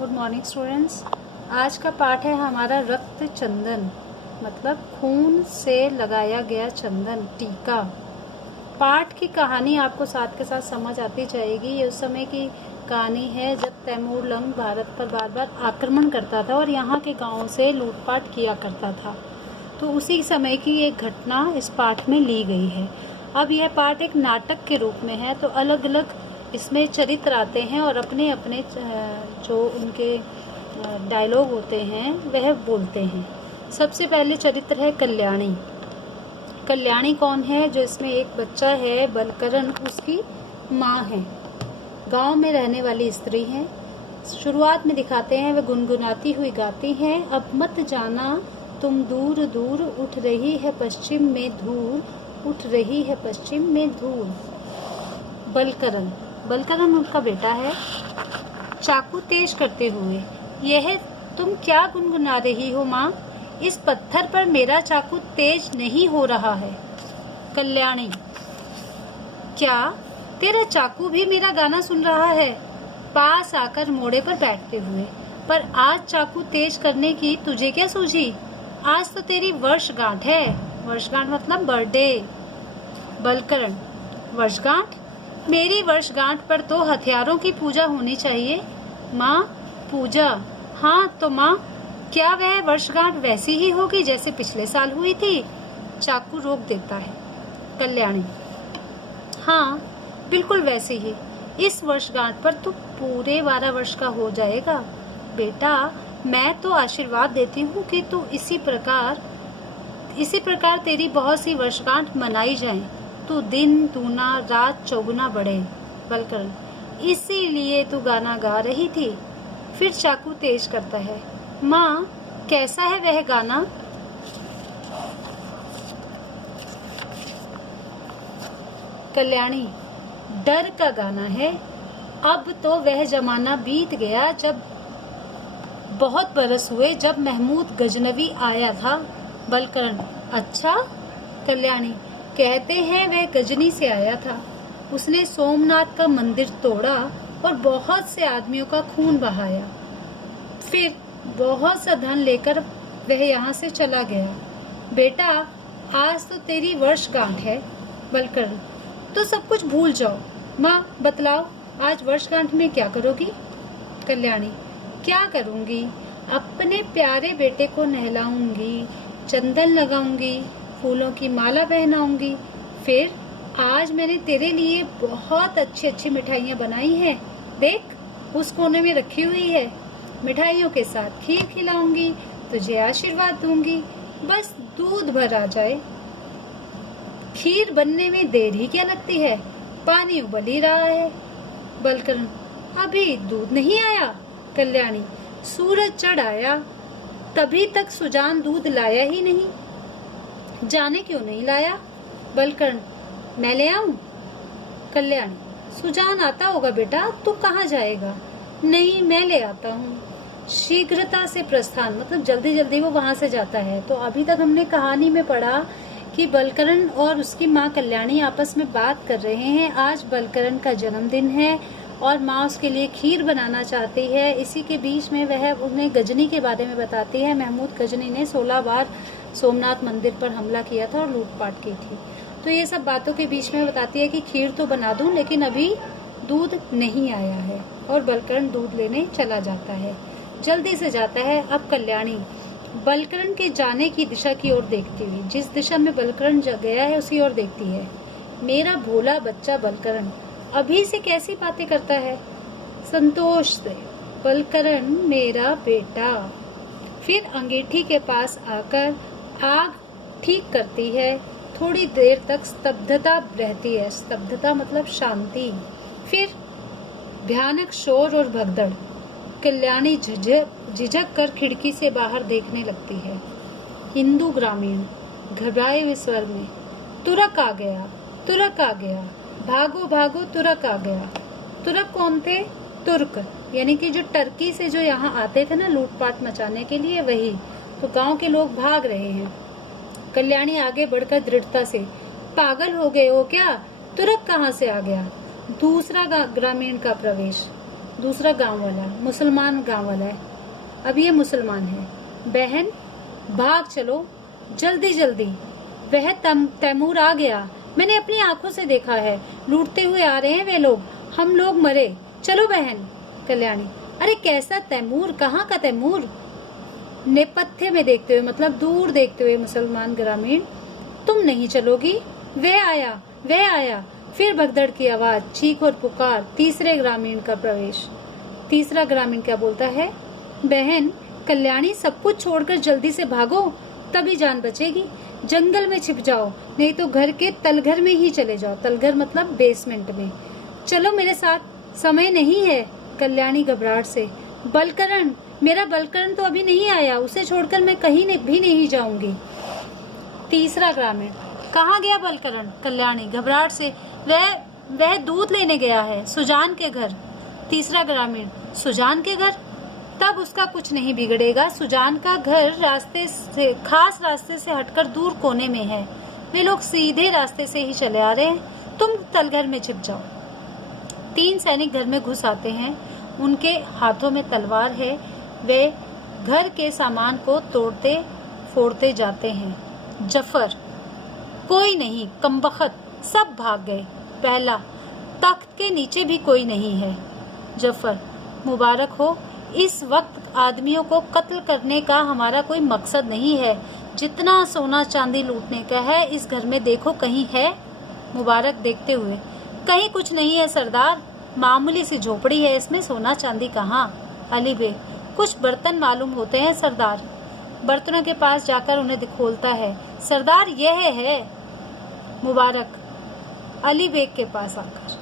Good morning students. आज का पाठ है हमारा रक्त चंदन, मतलब खून से लगाया गया चंदन, टीका। पाठ की कहानी आपको साथ के साथ समझ आती जाएगी। ये उस समय की कहानी है जब तैमूर लंग भारत पर बार बार आक्रमण करता था और यहाँ के गाँवों से लूटपाट किया करता था। तो उसी समय की एक घटना इस पाठ में ली गई है। अब यह पाठ एक नाटक के रूप में है, तो अलग अलग इसमें चरित्र आते हैं और अपने अपने जो उनके डायलॉग होते हैं वह बोलते हैं। सबसे पहले चरित्र है कल्याणी। कल्याणी कौन है? जो इसमें एक बच्चा है बलकरण, उसकी माँ है। गांव में रहने वाली स्त्री है। शुरुआत में दिखाते हैं वह गुनगुनाती हुई गाती हैं, अब मत जाना तुम दूर दूर, उठ रही है पश्चिम में धूल, उठ रही है पश्चिम में धूल। बलकरण उनका बेटा है। चाकू तेज करते हुए, यह तुम क्या गुनगुना रही हो माँ? इस पत्थर पर मेरा चाकू तेज नहीं हो रहा है। कल्याणी, क्या तेरा चाकू भी मेरा गाना सुन रहा है? पास आकर मोड़े पर बैठते हुए, पर आज चाकू तेज करने की तुझे क्या सूझी? आज तो तेरी वर्षगांठ है। वर्षगांठ मतलब बर्थडे। बलकरण, वर्षगांठ? मेरी वर्षगांठ पर तो हथियारों की पूजा होनी चाहिए। माँ, पूजा? हाँ तो माँ, क्या वह वर्षगांठ वैसी ही होगी जैसे पिछले साल हुई थी? चाकू रोक देता है। कल्याणी, हाँ बिल्कुल वैसी ही। इस वर्षगांठ पर तू पूरे 12 वर्ष का हो जाएगा। बेटा, मैं तो आशीर्वाद देती हूँ कि तू इसी प्रकार तेरी बहुत सी वर्षगांठ मनाई जाए। तू दिन दूना रात चौगुना बढ़े। बलकरण, इसीलिए तू गाना गा रही थी। फिर चाकू तेज करता है। माँ, कैसा है वह गाना? कल्याणी, डर का गाना है। अब तो वह जमाना बीत गया जब बहुत बरस हुए जब महमूद गजनवी आया था। बलकरण, अच्छा? कल्याणी, कहते हैं वह गजनी से आया था। उसने सोमनाथ का मंदिर तोड़ा और बहुत से आदमियों का खून बहाया। फिर बहुत सा धन लेकर वह यहाँ से चला गया। बेटा, आज तो तेरी वर्षगांठ है। बलकरण, तो सब कुछ भूल जाओ। माँ, बतलाओ आज वर्षगांठ में क्या करोगी? कल्याणी, क्या करूँगी? अपने प्यारे बेटे को नहलाऊंगी, चंदन लगाऊंगी, फूलों की माला पहनाऊंगी। फिर आज मैंने तेरे लिए बहुत अच्छी अच्छी मिठाइयाँ बनाई हैं। देख, उस कोने में रखी हुई है। मिठाइयों के साथ खीर खिलाऊंगी, तुझे आशीर्वाद दूंगी। बस दूध भर आ जाए। खीर बनने में देर ही क्या लगती है? पानी उबल ही रहा है। बलकरण, अभी दूध नहीं आया? कल्याणी, सूरज चढ़ आया, तभी तक सुजान दूध लाया ही नहीं। जाने क्यों नहीं लाया? बलकरण, मैं ले आऊं? कल्याणी, सुजान आता होगा बेटा, तू कहाँ जाएगा? नहीं, मैं ले आता हूँ। शीघ्रता से प्रस्थान मतलब जल्दी जल्दी वो वहां से जाता है। तो अभी तक हमने कहानी में पढ़ा कि बलकरण और उसकी माँ कल्याणी आपस में बात कर रहे हैं। आज बलकरण का जन्मदिन है और माँ उसके लिए खीर बनाना चाहती है। इसी के बीच में वह उन्हें गजनी के बारे में बताती है। महमूद गजनी ने 16 बार सोमनाथ मंदिर पर हमला किया था और लूटपाट की थी। तो ये सब बातों के बीच में बताती है कि खीर तो बना दूं, लेकिन अभी दूध नहीं आया है। और बलकरण दूध लेने चला जाता है, जल्दी से जाता है। अब कल्याणी बलकरण के जाने की दिशा की ओर देखती हुई, जिस दिशा में बलकरण गया है उसी ओर देखती है। मेरा भोला बच्चा बलकरण अभी से कैसी बातें करता है, संतोष से। बलकरण मेरा बेटा। फिर अंगीठी के पास आकर आग ठीक करती है। थोड़ी देर तक स्तब्धता रहती है। स्तब्धता मतलब शांति। फिर भयानक शोर और भगदड़। कल्याणी झिझक कर खिड़की से बाहर देखने लगती है। हिंदू ग्रामीण घबराए हुए स्वर में, तुरक आ गया, तुरक आ गया, भागो भागो, तुरक आ गया। तुरक कौन थे? तुर्क, यानी कि जो टर्की से जो यहाँ आते थे ना लूटपाट मचाने के लिए, वही। तो गांव के लोग भाग रहे हैं। कल्याणी आगे बढ़कर दृढ़ता से, पागल हो गए हो क्या? तुरक कहाँ से आ गया? दूसरा ग्रामीण का प्रवेश। दूसरा गांव वाला है, मुसलमान गांव वाला है, अब ये मुसलमान है। बहन भाग चलो जल्दी जल्दी, वह तैमूर आ गया, मैंने अपनी आंखों से देखा है, लूटते हुए आ रहे हैं वे लोग, हम लोग मरे, चलो बहन। कल्याणी, अरे कैसा तैमूर, कहाँ का तैमूर? नेपथ्य में देखते हुए मतलब दूर देखते हुए मुसलमान ग्रामीण, तुम नहीं चलोगी, वह आया वह आया। फिर भगदड़ की आवाज, चीख और पुकार, तीसरे ग्रामीण का प्रवेश। तीसरा ग्रामीण क्या बोलता है, बहन कल्याणी सब कुछ छोड़कर जल्दी से भागो, तभी जान बचेगी, जंगल में छिप जाओ, नहीं तो घर के तलघर में ही चले जाओ। तलघर मतलब बेसमेंट में। चलो मेरे साथ, समय नहीं है। कल्याणी घबराहट से, बलकरण, मेरा बलकरण तो अभी नहीं आया, उसे छोड़कर मैं कहीं भी नहीं जाऊंगी। तीसरा ग्रामीण, कहाँ गया बलकरण? कल्याणी घबराहट से, वह दूध लेने गया है, सुजान के घर। तीसरा ग्रामीण, सुजान के घर? तब उसका कुछ नहीं बिगड़ेगा, सुजान का घर खास रास्ते से हटकर दूर कोने में है, वे लोग सीधे रास्ते से ही चले आ रहे हैं, तुम तलघर में छिप जाओ। 3 सैनिक घर में घुस आते हैं, उनके हाथों में तलवार है, वे घर के सामान को तोड़ते फोड़ते जाते हैं। जफर, कोई नहीं, कमबख्त, सब भाग गए। पहला, तख्त के नीचे भी कोई नहीं है। जफर, मुबारक हो, इस वक्त आदमियों को कत्ल करने का हमारा कोई मकसद नहीं है, जितना सोना चांदी लूटने का है इस घर में देखो कहीं है? मुबारक देखते हुए, कहीं कुछ नहीं है सरदार, मामूली सी झोपड़ी है, इसमें सोना चांदी कहाँ? अली बेग, कुछ बर्तन मालूम होते हैं सरदार। बर्तनों के पास जाकर उन्हें खोलता है, सरदार यह है। मुबारक अली बेग के पास आकर,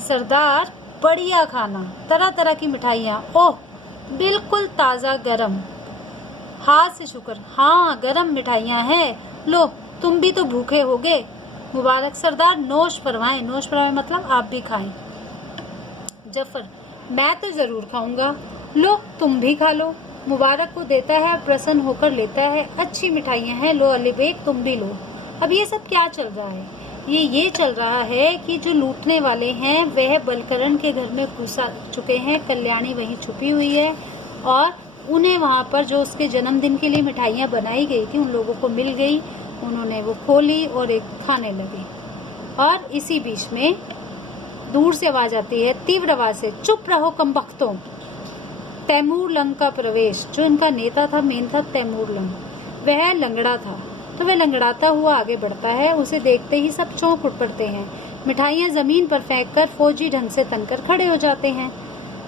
सरदार बढ़िया खाना, तरह तरह की मिठाइयाँ, ओह बिल्कुल ताज़ा गरम। हाथ से शुक्र, हाँ गरम मिठाइयाँ हैं, लो तुम भी तो भूखे होगे। मुबारक, सरदार नोश फरमाएं, नोश फरमाएं मतलब आप भी खाएं। जफर, मैं तो जरूर खाऊंगा, लो तुम भी खा लो। मुबारक को देता है, प्रसन्न होकर लेता है, अच्छी मिठाइयाँ हैं, लो अली बेग तुम भी लो। अब ये सब क्या चल रहा है? ये चल रहा है कि जो लूटने वाले हैं वह बलकरण के घर में घुस चुके हैं, कल्याणी वहीं छुपी हुई है और उन्हें वहाँ पर जो उसके जन्मदिन के लिए मिठाइयाँ बनाई गई थी उन लोगों को मिल गई, उन्होंने वो खोली और एक खाने लगे। और इसी बीच में दूर से आवाज आती है, तीव्र आवाज से, चुप रहो कमबख्तों। तैमूर लंग का प्रवेश, जो इनका नेता था, मेन था तैमूर लंग, वह लंगड़ा था, तो वह लंगड़ाता हुआ आगे बढ़ता है, उसे देखते ही सब चौंक उठ पड़ते हैं, मिठाइयाँ जमीन पर फेंककर फौजी ढंग से तनकर खड़े हो जाते हैं,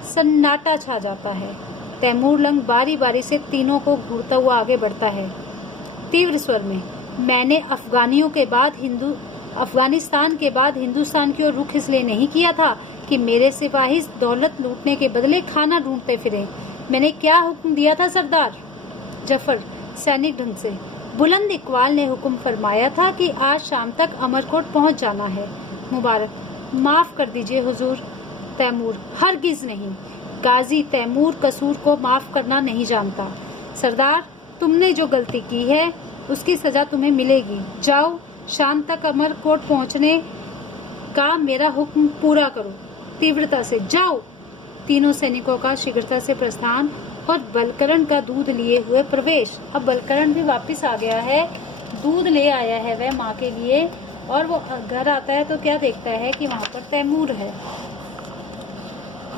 सन्नाटा छा जाता है। तैमूर लंग बारी बारी से तीनों को घूरता हुआ आगे बढ़ता है, तीव्र स्वर में, मैंने अफगानिस्तान के बाद हिंदुस्तान की ओर रुख इसलिए नहीं किया था कि मेरे सिपाही दौलत लूटने के बदले खाना ढूंढते फिरे। मैंने क्या हुक्म दिया था सरदार? जफर, सैनिक ढंग से, बुलंद इकबाल ने हुक्म फरमाया था कि आज शाम तक अमरकोट पहुंच जाना है। मुबारक, माफ कर दीजिए हुजूर। तैमूर, हरगिज नहीं, गाजी तैमूर कसूर को माफ करना नहीं जानता। सरदार, तुमने जो गलती की है उसकी सजा तुम्हें मिलेगी, जाओ शाम तक अमरकोट पहुंचने का मेरा हुक्म पूरा करो, तीव्रता से जाओ। तीनों सैनिकों का शीघ्रता से प्रस्थान और बलकरण का दूध लिए हुए प्रवेश। अब बलकरण भी वापस आ गया है, दूध ले आया है वह माँ के लिए, और वो घर आता है तो क्या देखता है कि वहाँ पर तैमूर है।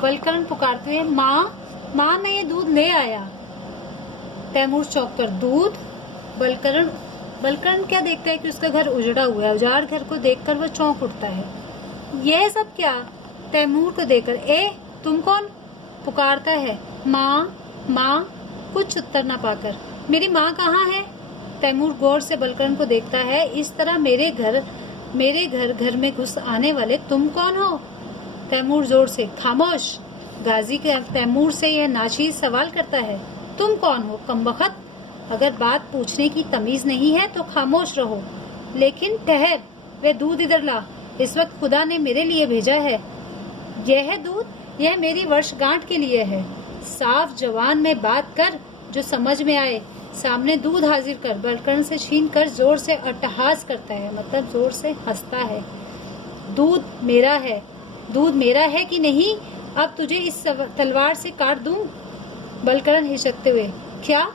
बलकरण पुकारते हुए, माँ माँ मैं ये दूध ले आया। तैमूर चौंक कर, दूध? बलकरण क्या देखता है कि उसका घर उजड़ा हुआ है, उजाड़ घर को देखकर वह चौंक उठता है। यह सब क्या? तैमूर को देखकर, ए तुम कौन? पुकारता है, माँ माँ, कुछ उत्तर न पाकर, मेरी माँ कहाँ है? तैमूर गौर से बलकरण को देखता है, इस तरह मेरे घर में घुस आने वाले तुम कौन हो? तैमूर जोर से, खामोश। गाजी के तैमूर से यह नाचीज सवाल करता है, तुम कौन हो कमबख्त? अगर बात पूछने की तमीज नहीं है तो खामोश रहो, लेकिन ठहर, वे दूध इधर ला, इस वक्त खुदा ने मेरे लिए भेजा है। यह है दूध, यह मेरी वर्षगांठ के लिए है। साफ जवान में बात कर जो समझ में आए, सामने दूध हाजिर कर। बलकरण से छीन कर जोर से अट्टहास करता है, मतलब जोर से हंसता है। दूध मेरा है कि नहीं? अब तुझे इस तलवार से काट दूं? बलकरण हिचकते हुए, क्या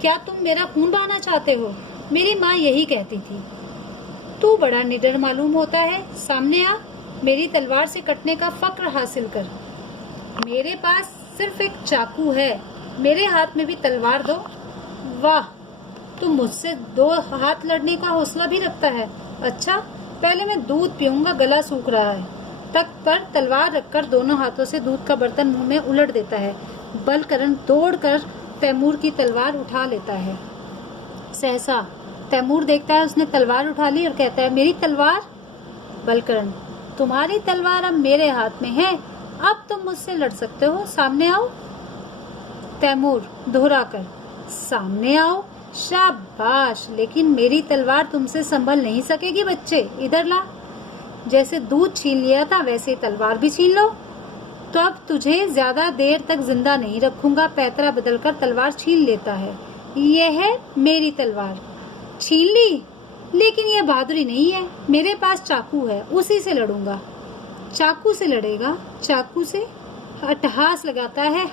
क्या तुम मेरा खून बहाना चाहते हो? मेरी माँ यही कहती थी। तू बड़ा निडर मालूम होता है, सामने आ, मेरी तलवार से कटने का फक्र हासिल कर। मेरे पास सिर्फ एक चाकू है, मेरे हाथ में भी तलवार दो। वाह, तुम मुझसे 2 हाथ लड़ने का हौसला भी रखता है। अच्छा, पहले मैं दूध पीऊंगा, गला सूख रहा है। तख्त पर तलवार रखकर दोनों हाथों से दूध का बर्तन मुंह में उलट देता है। बलकरण दौड़कर तैमूर की तलवार उठा लेता है। सहसा तैमूर देखता है उसने तलवार उठा ली और कहता है, मेरी तलवार? बलकरण, तुम्हारी तलवार अब मेरे हाथ में है, अब तुम मुझसे लड़ सकते हो, सामने आओ। तैमूर दोहराकर, सामने आओ? शाबाश, लेकिन मेरी तलवार तुमसे संभल नहीं सकेगी बच्चे, इधर ला। जैसे दूध छीन लिया था वैसे तलवार भी छीन लो। तो अब तुझे ज्यादा देर तक जिंदा नहीं रखूंगा। पैतरा बदलकर तलवार छीन लेता है। यह है मेरी तलवार। छीन ली? लेकिन यह बहादुरी नहीं है, मेरे पास चाकू है, उसी से लड़ूंगा। चाकू से लड़ेगा? चाकू से? अट्टहास लगाता है।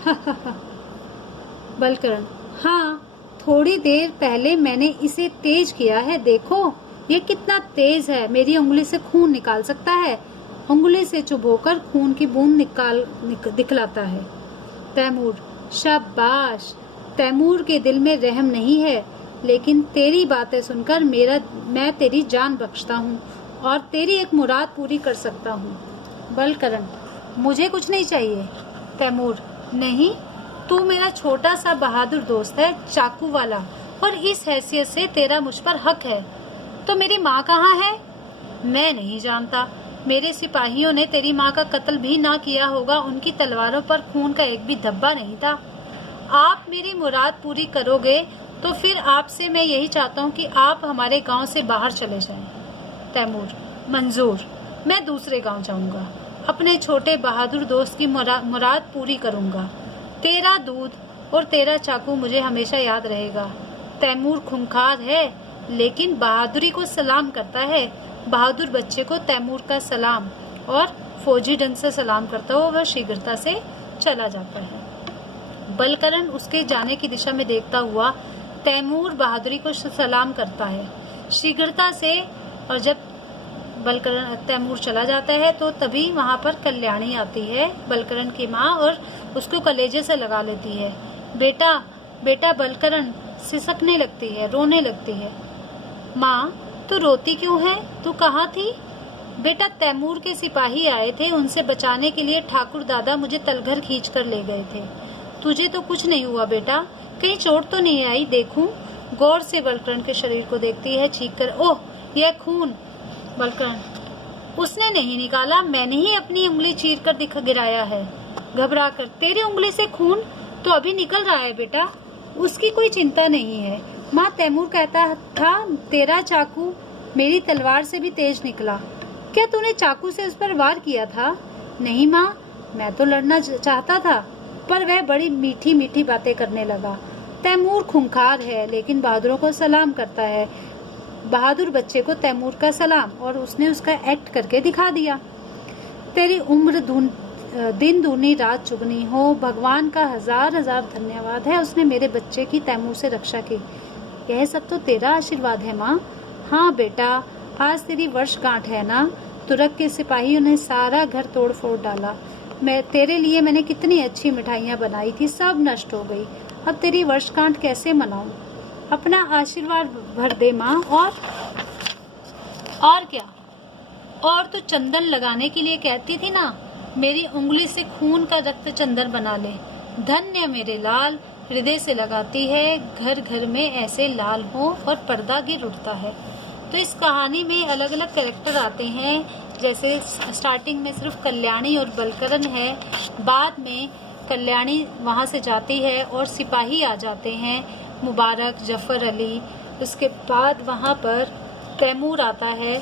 बलकरण, हाँ, थोड़ी देर पहले मैंने इसे तेज किया है, देखो ये कितना तेज है, मेरी उंगली से खून निकाल सकता है। उंगली से चुभोकर खून की बूंद दिखलाता है। तैमूर, शाबाश। तैमूर के दिल में रहम नहीं है, लेकिन तेरी बातें सुनकर मैं तेरी जान बख्शता हूँ और तेरी एक मुराद पूरी कर सकता हूँ। बलकरण, मुझे कुछ नहीं चाहिए। तैमूर, नहीं, तू मेरा छोटा सा बहादुर दोस्त है, चाकू वाला, और इस हैसियत से तेरा मुझ पर हक है। तो मेरी माँ कहाँ है? मैं नहीं जानता। मेरे सिपाहियों ने तेरी माँ का कत्ल भी ना किया होगा, उनकी तलवारों पर खून का एक भी धब्बा नहीं था। आप मेरी मुराद पूरी करोगे तो फिर आपसे मैं यही चाहता हूँ कि आप हमारे गांव से बाहर चले जाएं। तैमूर, मंजूर, मैं दूसरे गांव जाऊंगा, अपने छोटे बहादुर दोस्त की मुराद पूरी करूंगा। तेरा दूध और तेरा चाकू मुझे हमेशा याद रहेगा। तैमूर खूंखार है, लेकिन बहादुरी को सलाम करता है। बहादुर बच्चे को तैमूर का सलाम, और फौजी ढंग से सलाम करता हुआ वह शीघ्रता से चला जाता है। बलकरण उसके जाने की दिशा में देखता हुआ तैमूर बहादुरी को सलाम करता है शीघ्रता से। और जब बलकरण तैमूर चला जाता है तो तभी वहाँ पर कल्याणी आती है, बलकरण की माँ, और उसको कलेजे से लगा लेती है। बेटा बेटा, बलकरण सिसकने लगती है, रोने लगती है। माँ, तू रोती क्यों है? तू कहाँ थी? बेटा, तैमूर के सिपाही आए थे, उनसे बचाने के लिए ठाकुर दादा मुझे तलघर खींच कर ले गए थे। तुझे तो कुछ नहीं हुआ बेटा? कहीं चोट तो नहीं आई? देखूं? गौर से बलकरण के शरीर को देखती है, चीख कर, ओह, यह खून! बलकरण, उसने नहीं निकाला, मैंने ही अपनी उंगली चीर कर गिराया है। घबरा कर, तेरी उंगली से खून तो अभी निकल रहा है बेटा, उसकी कोई चिंता नहीं है। माँ, तैमूर कहता था तेरा चाकू मेरी तलवार से भी तेज निकला। क्या तूने चाकू से उस पर वार किया था? नहीं माँ, मैं तो लड़ना चाहता था, पर वह बड़ी मीठी मीठी बातें करने लगा। तैमूर खूंखार है, लेकिन बहादुरों को सलाम करता है। बहादुर बच्चे को तैमूर का सलाम, और उसने उसका एक्ट करके दिखा दिया। तेरी उम्र दिन दूनी रात चुगनी हो। भगवान का हजार हजार धन्यवाद है, उसने मेरे बच्चे की तैमूर से रक्षा की। यह सब तो तेरा आशीर्वाद है माँ। हाँ बेटा, आज तेरी वर्षगांठ है ना। तुरक के सिपाहियों ने सारा घर तोड़ फोड़ डाला। तेरे लिए मैंने कितनी अच्छी मिठाइयाँ बनाई थी, सब नष्ट हो गई। अब तेरी वर्षगांठ कैसे मनाऊं? अपना आशीर्वाद भर दे माँ। और क्या? और तो चंदन लगाने के लिए कहती थी ना, मेरी उंगली से खून का रक्त चंदन बना ले। धन्य मेरे लाल, हृदय से लगाती है, घर घर में ऐसे लाल हो और पर्दा गिर उठता है। तो इस कहानी में अलग अलग कैरेक्टर आते हैं, जैसे स्टार्टिंग में सिर्फ कल्याणी और बलकरण है, बाद में कल्याणी वहाँ से जाती है और सिपाही आ जाते हैं, मुबारक, जफ़र अली, उसके बाद वहाँ पर तैमूर आता है।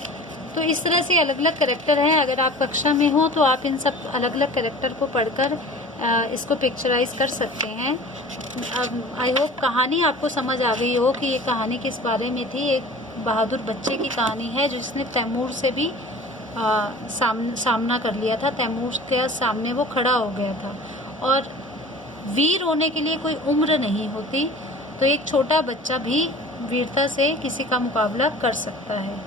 तो इस तरह से अलग अलग कैरेक्टर हैं। अगर आप कक्षा में हो तो आप इन सब अलग अलग कैरेक्टर को पढ़कर इसको पिक्चराइज कर सकते हैं। आई होप कहानी आपको समझ आ गई हो कि ये कहानी किस बारे में थी। एक बहादुर बच्चे की कहानी है जिसने तैमूर से भी सामना कर लिया था, तैमूर के सामने वो खड़ा हो गया था। और वीर होने के लिए कोई उम्र नहीं होती, तो एक छोटा बच्चा भी वीरता से किसी का मुकाबला कर सकता है।